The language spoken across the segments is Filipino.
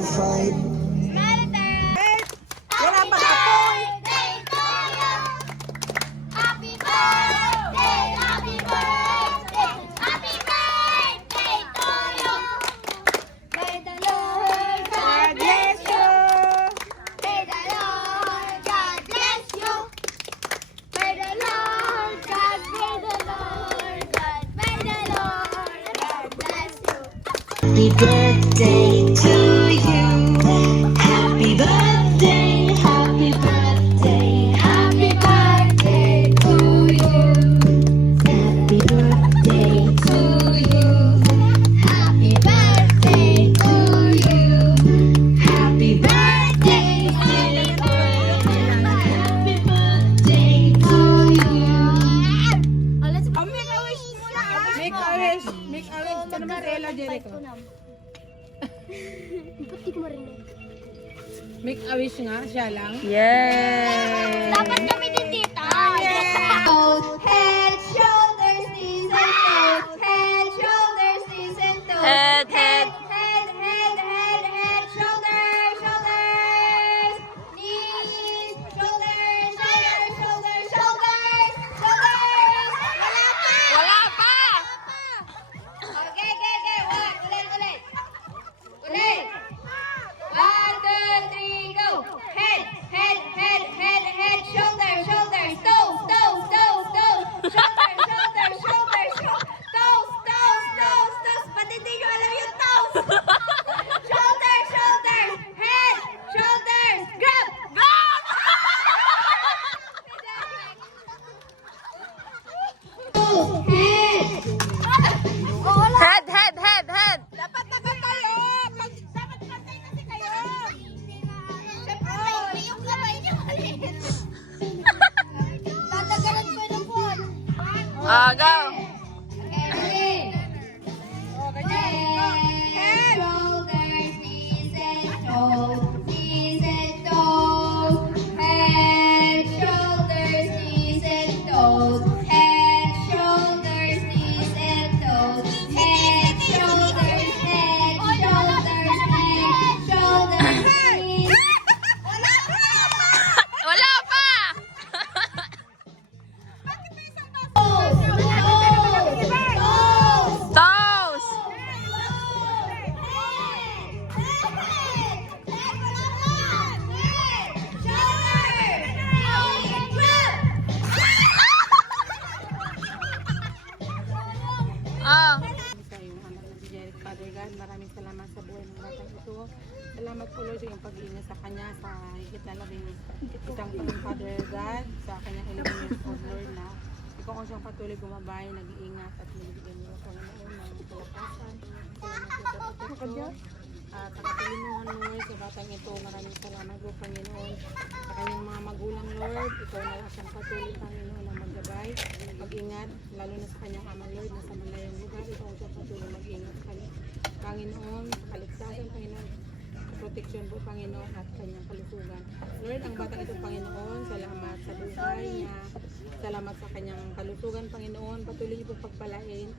will fight. Wala pang apoy. Happy birthday! Happy birthday! Happy birthday to you! May the Lord God bless you! May the Lord God bless you! May the Lord God, may the Lord God, may the Lord God bless you! Happy birthday to you. Happy birthday, happy birthday, Happy birthday to you! happy birthday To you! Happy birthday to you! happy birthday, Happy happy birthday to you. Oh, make a wish muna. Make a wish. Make a wish. Ito naman Rela Jericho. Ba't di ko marinig? Make a wish nga. Siya lang. Yay! Dapat kami din dito. Head, shoulders, knees and toes. Head, shoulders, knees and toes. Head, head. Head, shoulders, shoulders. Knees, shoulders, shoulders, shoulders, shoulders. Wala pa. Wala pa! Okay. Ulit. Ulit. 1, 2, 3, go. Head, shoulders, toes. Shoulders, toes. Ba't hindi nyo alam yung toes? Shoulders, head, shoulders, grab. Head! Dapat tayo. Dapat patay kasi kayo. Siyempre, may yung kamay niyo maliit. Tatagalan ko yung phone. Go! Okay, head, shoulders, knees and toes. Knees and toes. Head, shoulders, knees and toes. Head, shoulders, knees and toes. Head, shoulders, knees. Wala pa! Toes! Oh. Sa iyong anak na si Jeric, Father God, maraming salamat sa buhay ng batang ito. Salamat po Lord sa iyong pag-iingat sa kanya sa higit na labing isang taon, Father God, sa kanyang 11 years old, Lord, na ikaw kung siyang patuloy gumabay, nag-iingat at binibigyan niyo ang Panginoon ng kalakasan. Salamat po sa protection. At sa katulungan, Lord, sa batang ito, maraming salamat po, Panginoon. Sa kanyang mga magulang, Lord, ikaw na lang siyang patuloy, Panginoon, ang maggabay, mag-ingat, lalo na sa kanyang ama, Lord, na sa malayong lugar, ikaw ang siyang patuloy mag-ingat sa kanya. Panginoon, sa kaligtasan, Panginoon, protection po, Panginoon, at kanyang kalusugan. Lord, ang batang ito, Panginoon, salamat sa buhay niya, salamat sa kanyang kalusugan, Panginoon, patuloy niyo po pagpalain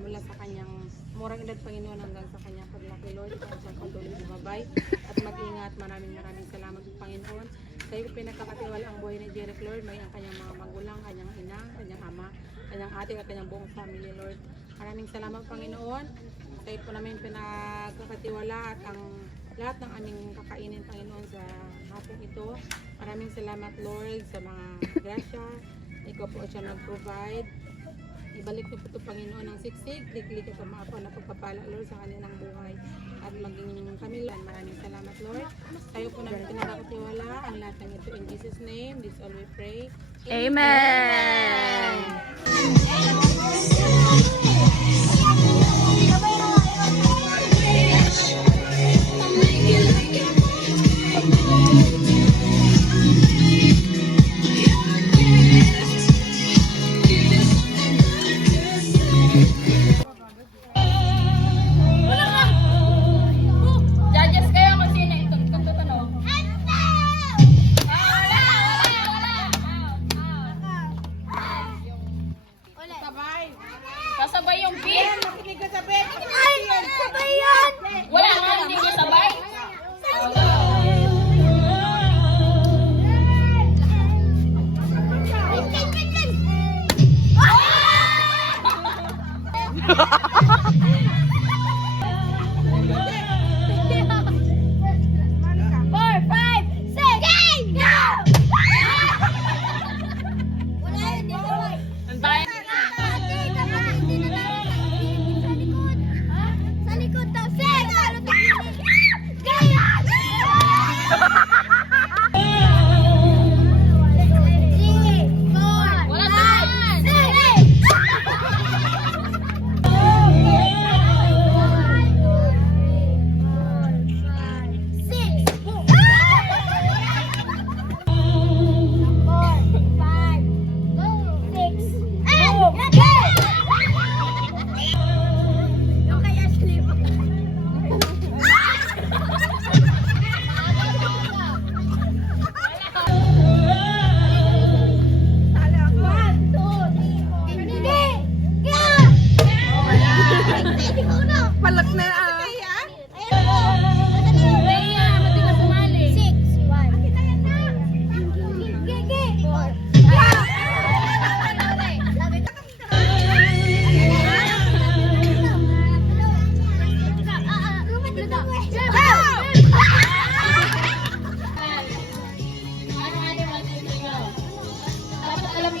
mula sa kanyang murang edad, Panginoon, hanggang sa kanyang paglaki, Lord. Ikaw ang siyang patuloy gumabay at mag-ingat. Maraming salamat po, Panginoon. Sa iyo pinagkakatiwala ang buhay ni Jeric, Lord. May ang kanyang mga magulang, kanyang ina, kanyang ama, kanyang ate, at kanyang buong family, Lord. Maraming salamat, Panginoon. Sa iyo po namin pinagkakatiwala at ang lahat ng aming kakainin, Panginoon, sa hapong ito. Maraming salamat, Lord, sa mga grasya. Ikaw po siya nag-provide. Ibalik niyo po ito, Panginoon, ng siksik, diklik at maapo na pagpapala, Lord, sa kanilang buhay. At maging kami, Lord. Maraming salamat, Lord. Tayo po namin pinakakatiwala ang lahat ng ito. In Jesus' name, this all we pray. Amen! Judges kayo kung sino ito. Kung tutunog. Wala!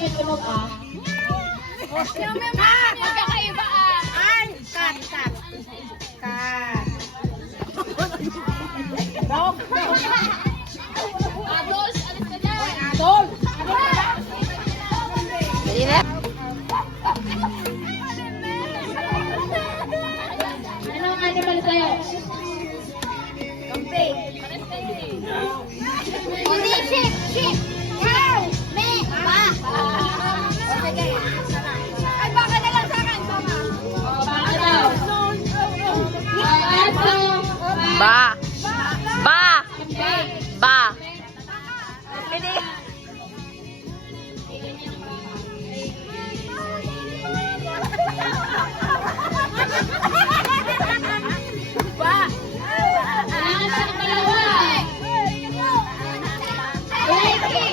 yung tunog ah. Yung may magkakaiba ah. Ay! Cut! Cut! Cut! Ados, alis ka dyan. Adol! Dali na. Anong animal sa'yo? Kampi. Hindi, sheep, sheep. Cow. Me. Ba. O, sige. Ay, baka na lang sa akin. Baka daw. Aso. Ba. Ba. Ba. Ba. Kailangan sa dalawa. Leki.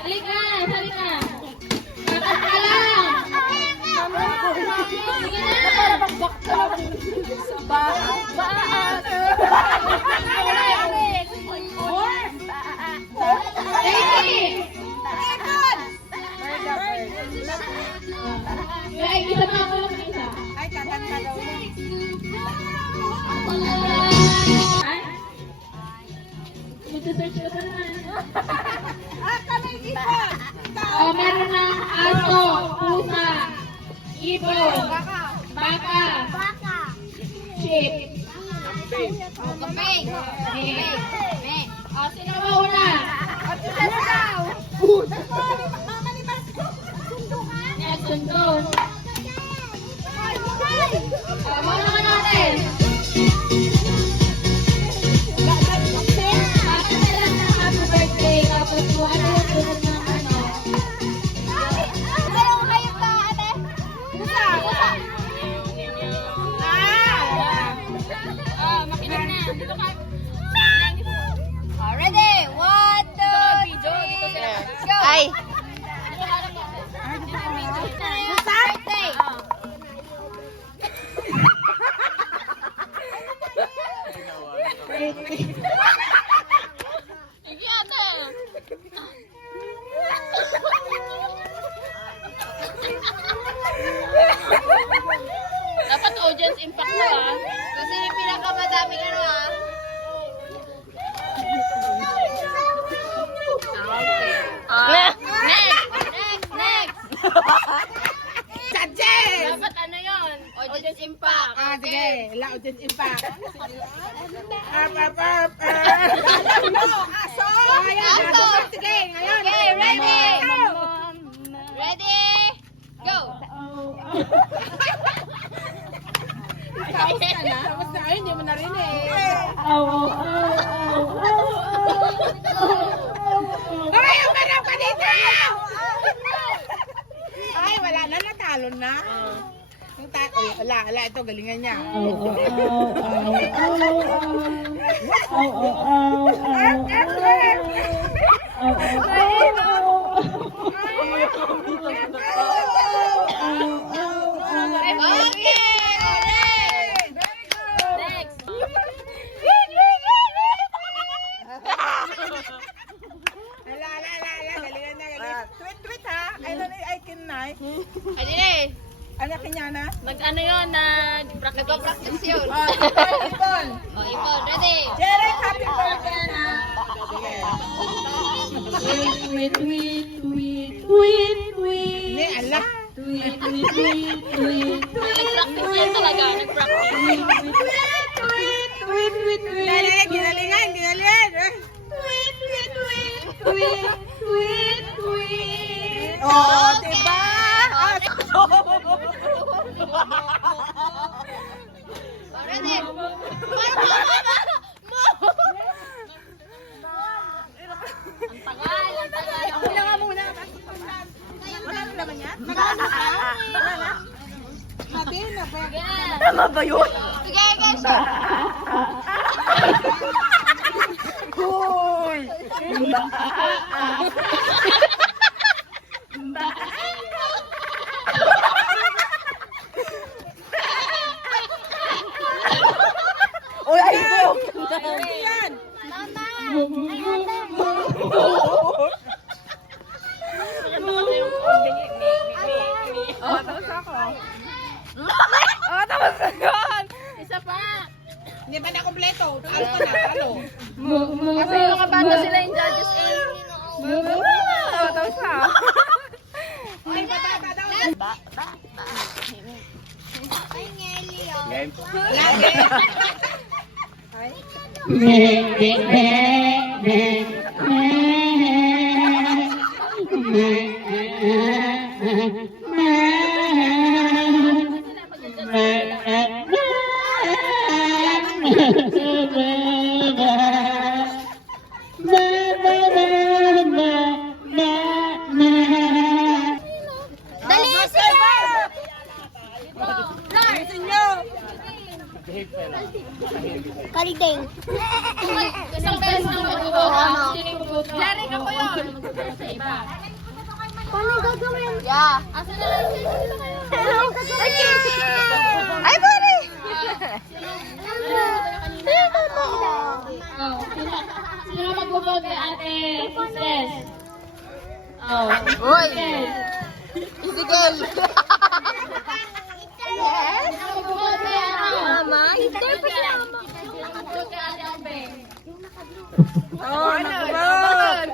Halika, halika. Bakit ka lang? Sige na. Baat. Leki. Ay, isa pa ako lang isa. Ay, kakanta daw yan. Ay? Mag-search ka pa naman. Oh, meron ng aso, pusa, ibon, baka, sheep. Oh, kambing. Oh, sino ba una? Yes, sundon. Oh, mauna ka natin. Bakit sila na happy birthday tapos kung ano yung sunod ng ano? Meron kayo ba, ate? Busa! Makinig na. Dito ka. Ready? 1, 2, 3, let's go! Ay. Birthday! Sige ate! Dapat audience impact mo ah. Kasi yung pinakamadaming ano ah. Next! Chache! Dapat ano yun? Audience impact. Ah, sige. Loud and impact. Arp, arp, arp, arp. Aso! Aso! Sige, ngayon. Okay, ready? Go! Ready? Go! Tapos na na? Tapos na. Ay, hindi mo narinig. Ay, umarap ka dito! Ay, wala na. Natalo na. Wala. Ito, galingan niya. Okay! Alright! Next! Galingan na. Tweet ha. Ay, ay, kinay. Ay, dili! Ano kinyana? Nag-ano yun? Nag-practice yun. Ipon. O, ipon. Ready? Jerry, happy birthday na. Hindi, ala. Nag-practice yan talaga. Nag-practice. Dali, ginalingan. Oo, diba? Ready? Ang tagal. Wala nga muna. Wala na naman yan? Wala na? Sabi na ba? Tama ba yun? Sige, guys. Hoy! Oy, ay, Hindi yan. Mama! Ay, ate! Oh, tapos ako. Oh, tapos na yun. Isa pa. Hindi ba na kompleto? Talo ka na, talo. Kasi yung kabata sila yung judges eh. Oh, tapos na. Ay, baba daw. Ay, Nelly, oh. Lagi. Dali, sige! Kaligding. Isang beses na mag-vote. Lari ka ko yun. Sa iba. Paano gagawin? Yeah. Asa na lang sila kayo? Hello, Ay, pare! Sino mag-vote kay ate Princess? Oh. Uy! Isigel! Yes? Mag-vote kay ano? Mama? Hindi pa siya. Mag-vote kay ate Ambe. Oh, nag-vote!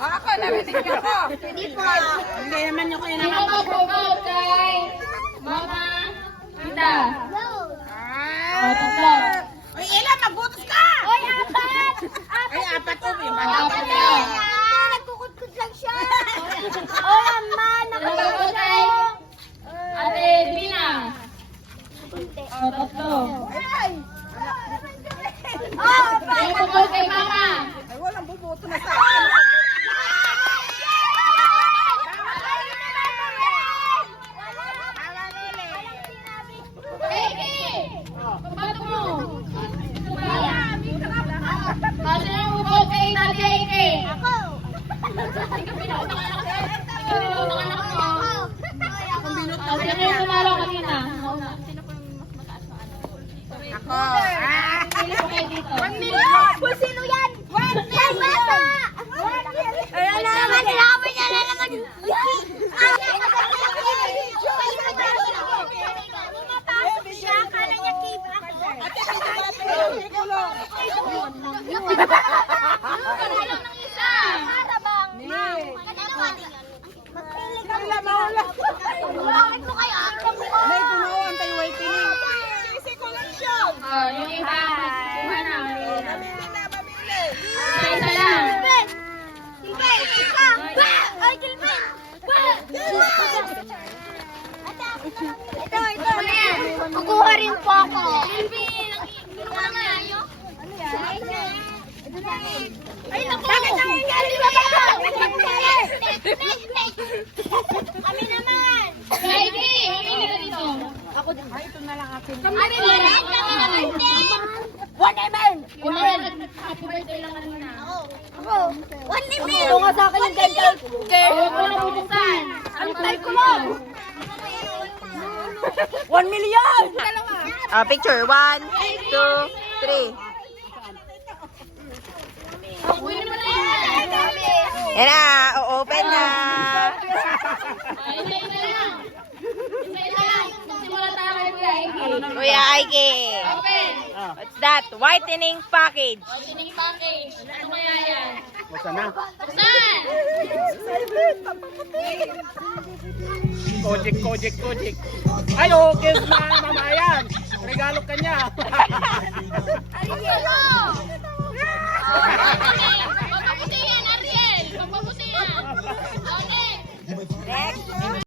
Ako, nabitin ka ko. Hindi pa. Hindi naman yung kayo naman. Sino mag-vote kay Mama Tita? Go. Oh, tatlo. Uy, Ella, magbutos ka! Oy, apat! Ay, apat to. Yung Apat bata. na. Nagkukudkud lang siya. Oy, ama, Sino mag-vote kay ate Dina? Oh, tatlo. Oh, apat! Sino mag-vote kay Mama? Ay, walang bubuto na sa akin. Eki! Bato mo! Kasi yung vote kay Ate Eki. Ako! Ikaw pinautangan mo. Kasi yung tumalo kanina. Ako. Pili ko kayo dito. Kung sino yan? Yan, bata! Ayan na naman, nilaman niya na naman. Siya, akala niya keep ako. Kanalo ng isa. Para bang, ma'am, kanalo din yan. Magpili ka. Bakit mo kayo ang kamukha? May tumawan tayo waiting. Sisi ko lang siya. Oh, yung iba. Kuha na. Mamili na, mamili. Isa lang. Kilben! Kilben! Ika! Ay, Kilben! Ito. Kukuha rin po ako. Kilben! Kukuha nga ayo. Ano yan? Ay, naku! Bakit nangyayari ba ba ito? Kami naman! Eki! Mamili ka dito. Ay, ito na lang akin. Kami rin. One naman! Yung mga happy birthday lang kanina. Ako! One naman! Ito nga sa akin yung ganyan. Huwag mo lang bubuksan. Ang type ko lang! 1 million! Picture. 1, 2, 3. Kunin mo na yan. Yan na, open na. Isa lang. Simula tayo kay Kuya Eki. Kuya Aike. Open. What's that? Whitening package. Opening package. Ano kaya yan? Basta na. Buksan! Kojik. Ay, okay na mamayan. Regalo ka niya. Ay, hello!